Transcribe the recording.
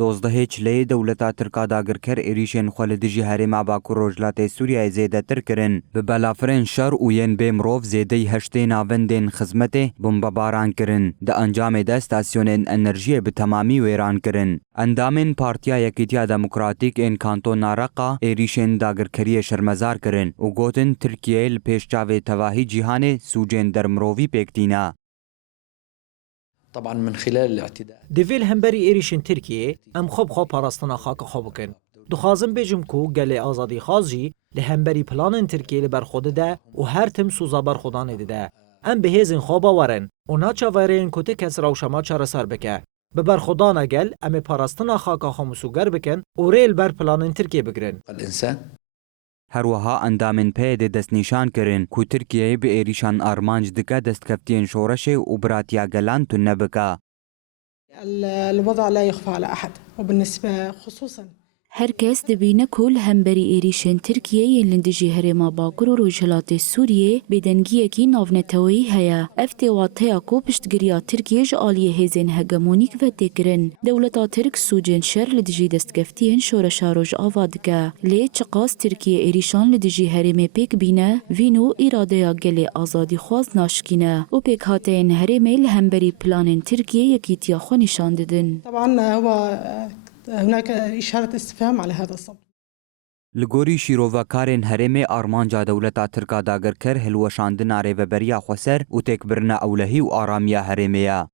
دۆزدەهێ چلەیە دەولەتا ترکا داگرکەر عێریشên xwe li dijî herêma Bakur Rojhilatê Sûriyayê zêdetir kirin. Bi belafirên şer û yên bê mirov zêdeyî heştê navendên xizmetê bombebaran kirin. Di encamê de stasyonên enerjiyê bi temamî wêran kirin. Endamên Partiya Yekîtiya Demokratîk ên Kantona Reqa êrişên dagirkeriyê şermezar kirin û gotin Tirkiyeyê li pêşçavê tevahî cîhanê sûcên dermirovî pêktîna. طبعا من خلال الاعتداء دویل همبری ایریشن ترکیه ام خوب پاراستنا خاک خوب کن. دخوازم بجم کو گل آزادی خازی لهمبری پلان ترکیه لبرخوده ده و هر تم سوزا برخودان ده. ام بهزین خوابا ورن و ناچا ورین کته کس روشما چاره سر بکه. به برخودان گل ام پاراستنا خاک خاموسوگر بکن و ریل بر پلان ترکیه بگرن. الإنسان هەروەها ئەندامên پێدێ دەستنیشان kirin ku Tirkiyeyê bi êrîşan armanc dike destkeftiyên şoreşê û biratiya gelan tune bike. الوضع لا يخفى على أحد وبالنسبة خصوصاً هرکس دبینه کل همبری ایریشن ترکیه یلندجی هرما باکور و روجهلات سوریه بدنگیه کی ناونتوی هیا افتی واطیا کو پشتگیریا ترکیه جالیه هزین هگمونیک و تکرن دولتا ترک سوجن شر لدجی دستگفتین شورشا روج آوادگه لی چقاس ترکیه ایریشان لدجی هرم پیک بینه وینو اراده گل آزادی خواز ناشکینه و پیک هاتین هرم همبری پلان ترکیه یکیتیا خو نشان ددن. طبعاً هو هناك إشارة استفهام على هذا الصب. Li gorî şîrovekarên herêmê armanca dewleta Tirka dagirker hilweşandina rêveberiya Xweser û têkbirina ewlehî û aramiya herêmê ye.